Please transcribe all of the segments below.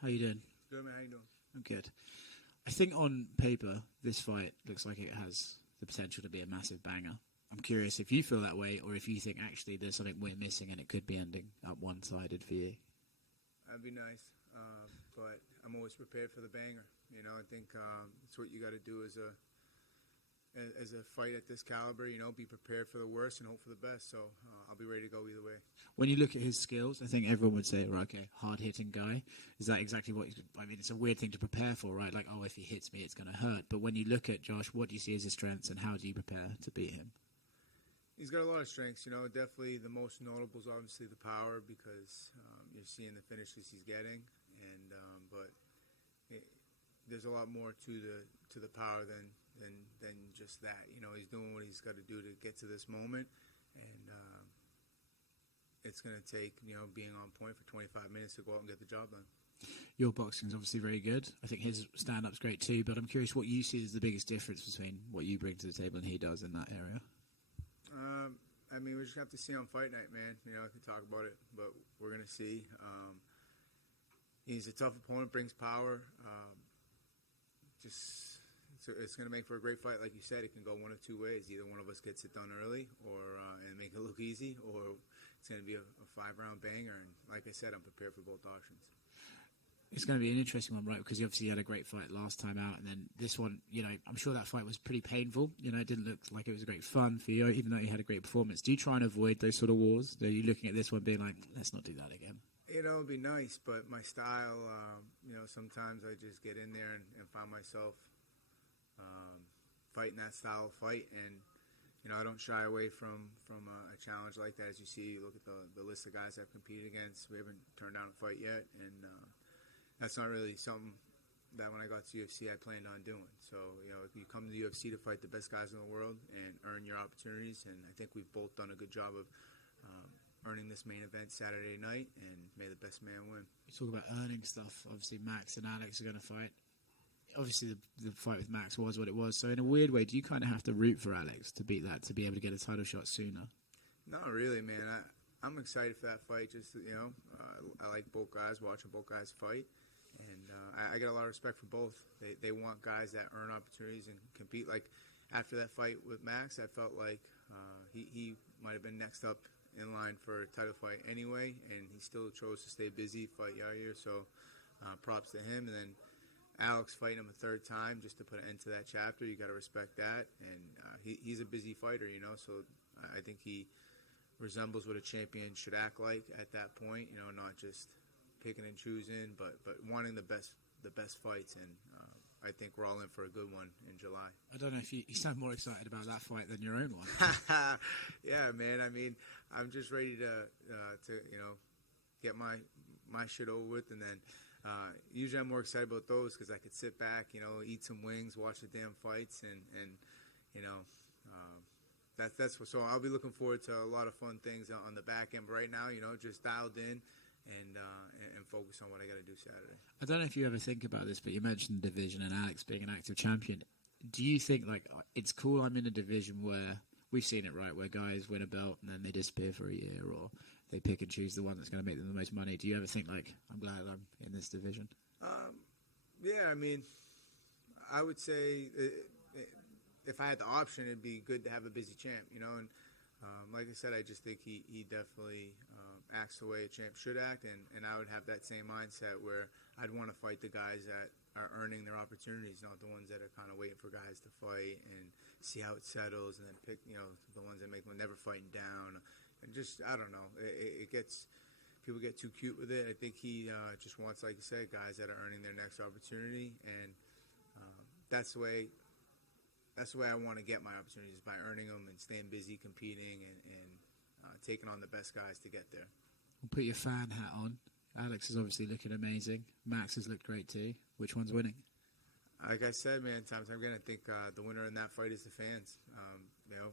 How you doing? Good, man. How you doing? I'm good. I think on paper, this fight looks like it has the potential to be a massive banger. I'm curious if you feel that way or if you think actually there's something we're missing and it could be ending up one-sided for you. That'd be nice, but I'm always prepared for the banger. You know, I think it's what you got to do as a fight at this caliber. You know, be prepared for the worst and hope for the best. So I'll be ready to go either way. When you look at his skills, I think everyone would say, right, okay, hard-hitting guy. Is that exactly what? I mean, it's a weird thing to prepare for, right? Like, oh, if he hits me, it's going to hurt. But when you look at Josh, what do you see as his strengths, and how do you prepare to beat him? He's got a lot of strengths, you know. Definitely the most notable is obviously the power because you're seeing the finishes he's getting, and but there's a lot more to the power than just that. You know, he's doing what he's got to do to get to this moment, and it's going to take, you know, being on point for 25 minutes to go out and get the job done. Your boxing is obviously very good. I think his stand-up's great too, but I'm curious what you see as the biggest difference between what you bring to the table and he does in that area. I mean, we just have to see on fight night, man. You know, I can talk about it, but we're going to see. He's a tough opponent, brings power. It's going to make for a great fight. Like you said, it can go one of two ways. Either one of us gets it done early or and make it look easy, or it's going to be a 5-round banger. And like I said, I'm prepared for both options. It's going to be an interesting one, right? Because you obviously had a great fight last time out, and then this one, you know, I'm sure that fight was pretty painful. You know, it didn't look like it was great fun for you, even though you had a great performance. Do you try and avoid those sort of wars? Are you looking at this one being like, let's not do that again? You know, it'd be nice, but my style, you know, sometimes I just get in there and find myself fighting that style of fight, and you know, I don't shy away from a challenge like that. As you see, you look at the list of guys I've competed against. We haven't turned down a fight yet, and that's not really something that when I got to UFC I planned on doing. So, you know, you come to the UFC to fight the best guys in the world and earn your opportunities, and I think we've both done a good job of earning this main event Saturday night, and may the best man win. You talk about earning stuff. Obviously, Max and Alex are going to fight. Obviously, the fight with Max was what it was. So, in a weird way, do you kind of have to root for Alex to beat that, to be able to get a title shot sooner? Not really, man. I'm excited for that fight. Just, you know, I like both guys, watching both guys fight. And I get a lot of respect for both. They want guys that earn opportunities and compete. Like, after that fight with Max, I felt like he might have been next up in line for a title fight anyway, and he still chose to stay busy, fight Yair. So props to him. And then Alex fighting him a third time just to put an end to that chapter. You got to respect that. And he's a busy fighter, you know. So I think he resembles what a champion should act like at that point. You know, not just picking and choosing, but wanting the best fights, and I think we're all in for a good one in July. I don't know if you sound more excited about that fight than your own one. Yeah, man. I mean, I'm just ready to you know, get my shit over with, and then usually I'm more excited about those because I could sit back, you know, eat some wings, watch the damn fights, and you know. That's what, so I'll be looking forward to a lot of fun things on the back end. But right now, you know, just dialed in and focus on what I got to do Saturday. I don't know if you ever think about this, but you mentioned the division and Alex being an active champion. Do you think, like, it's cool I'm in a division where we've seen it, right, where guys win a belt and then they disappear for a year, or they pick and choose the one that's going to make them the most money? Do you ever think, like, I'm glad I'm in this division? Yeah, I mean, I would say if I had the option, it'd be good to have a busy champ, you know. And like I said, I just think he definitely acts the way a champ should act, and I would have that same mindset where I'd want to fight the guys that are earning their opportunities, not the ones that are kind of waiting for guys to fight and see how it settles, and then pick, you know, the ones that make them never fighting down. And just, I don't know, it gets, people get too cute with it. I think he just wants, like you said, guys that are earning their next opportunity, and that's the way I want to get my opportunities, by earning them and staying busy, competing, and taking on the best guys to get there. We'll put your fan hat on. Alex is obviously looking amazing. Max has looked great too. Which one's winning? Like I said, man, times I'm going to think the winner in that fight is the fans. You know,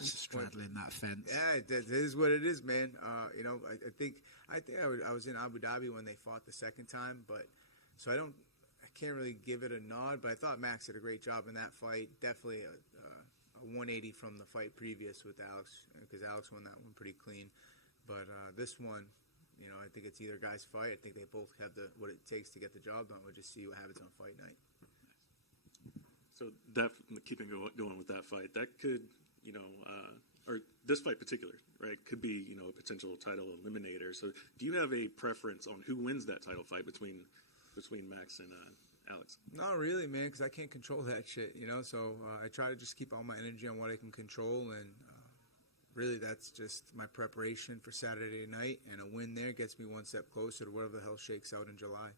straddling that fence. Yeah, it is what it is, man. You know, I think I was in Abu Dhabi when they fought the second time, but so I can't really give it a nod. But I thought Max did a great job in that fight. Definitely a 180 from the fight previous with Alex, because Alex won that one pretty clean. But this one, I think it's either guys fight. I think they both have what it takes to get the job done. We'll just see what happens on fight night. So that keeping going with that fight, that could, or this fight in particular, right, could be, a potential title eliminator. So do you have a preference on who wins that title fight between Max and Alex? Not really, man, because I can't control that shit, So I try to just keep all my energy on what I can control, and really that's just my preparation for Saturday night, and a win there gets me one step closer to whatever the hell shakes out in July.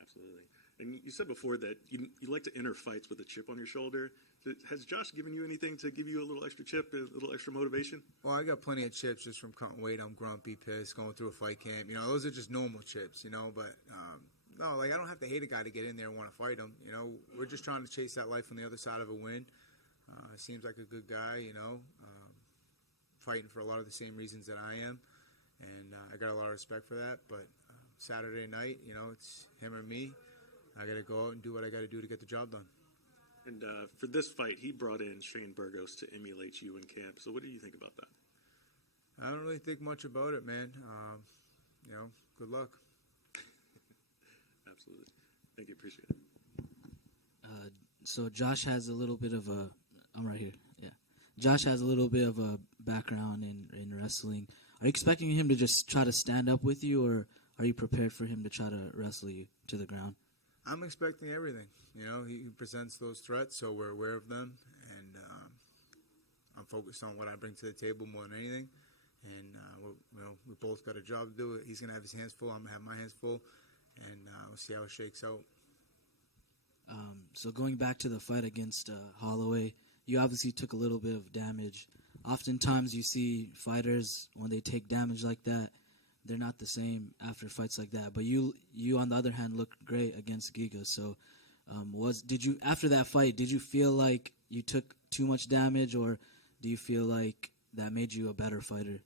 Absolutely. And you said before that you like to enter fights with a chip on your shoulder. Has Josh given you anything to give you a little extra chip, a little extra motivation? Well, I got plenty of chips just from cutting weight. I'm grumpy, pissed, going through a fight camp. Those are just normal chips, but no, I don't have to hate a guy to get in there and want to fight him. We're just trying to chase that life on the other side of a win. Seems like a good guy, fighting for a lot of the same reasons that I am. And I got a lot of respect for that. But Saturday night, it's him or me. I got to go out and do what I got to do to get the job done. And for this fight, he brought in Shane Burgos to emulate you in camp. So what do you think about that? I don't really think much about it, man. Good luck. Absolutely. Thank you. Appreciate it. So Josh has a little bit of a... I'm right here. Yeah. Josh has a little bit of a background in wrestling. Are you expecting him to just try to stand up with you, or are you prepared for him to try to wrestle you to the ground? I'm expecting everything. He presents those threats, so we're aware of them, and I'm focused on what I bring to the table more than anything. And we both got a job to do. He's gonna have his hands full. I'm gonna have my hands full, and we'll see how it shakes out. So going back to the fight against Holloway, you obviously took a little bit of damage. Oftentimes you see fighters, when they take damage like that, they're not the same after fights like that. But you on the other hand, looked great against Giga. So after that fight, did you feel like you took too much damage, or do you feel like that made you a better fighter?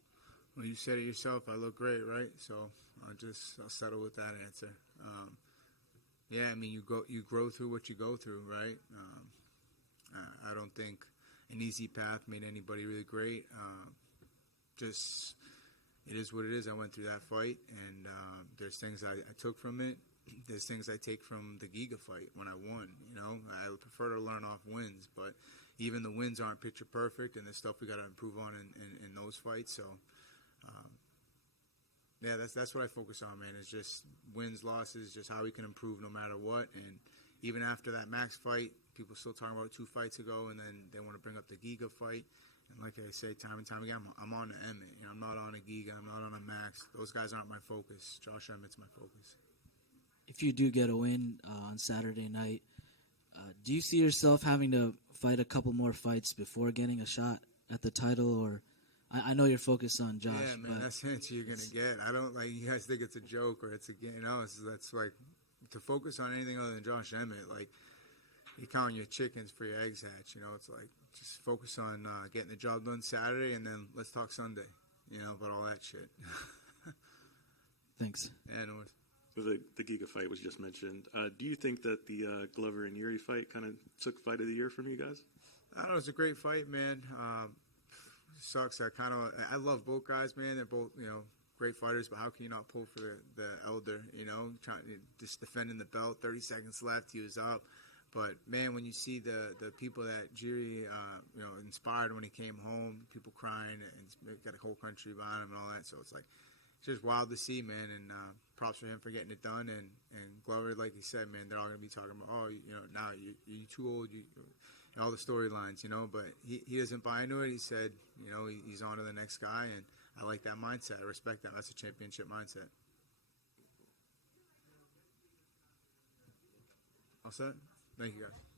Well, you said it yourself. I look great, right? So I'll settle with that answer. Yeah, I mean, you grow through what you go through, right? I don't think an easy path made anybody really great. Just it is what it is. I went through that fight, and there's things I took from it. There's things I take from the Giga fight when I won. I prefer to learn off wins, but even the wins aren't picture perfect, and there's stuff we got to improve on in those fights. So, yeah, that's what I focus on, man. It's just wins, losses, just how we can improve no matter what. And even after that Max fight, people still talking about 2 fights ago, and then they want to bring up the Giga fight. And like I say time and time again, I'm on to Emmett. I'm not on a Giga. I'm not on a Max. Those guys aren't my focus. Josh Emmett's my focus. If you do get a win on Saturday night, do you see yourself having to fight a couple more fights before getting a shot at the title? Or I know you're focused on Josh. Yeah, man, that's the answer you're going to get. I don't you guys think it's a joke or it's a game. That's like to focus on anything other than Josh Emmett. Like, you're counting your chickens for your eggs hatch. It's like just focus on getting the job done Saturday, and then let's talk Sunday. About all that shit. Thanks. Yeah, no worries. So the Giga fight was just mentioned. Do you think that the Glover and Yuri fight kind of took fight of the year from you guys? I don't know. It was a great fight, man. Sucks. I love both guys, man. They're both, great fighters, but how can you not pull for the elder, just defending the belt, 30 seconds left, he was up. But, man, when you see the people that Jiri, inspired when he came home, people crying, and got a whole country behind him and all that, so it's just wild to see, man, and props for him for getting it done. And Glover, like he said, man, they're all going to be talking about, now you're too old, all the storylines, but he doesn't buy into it. He said, he's on to the next guy, and I like that mindset. I respect that. That's a championship mindset. All set? Thank you, guys.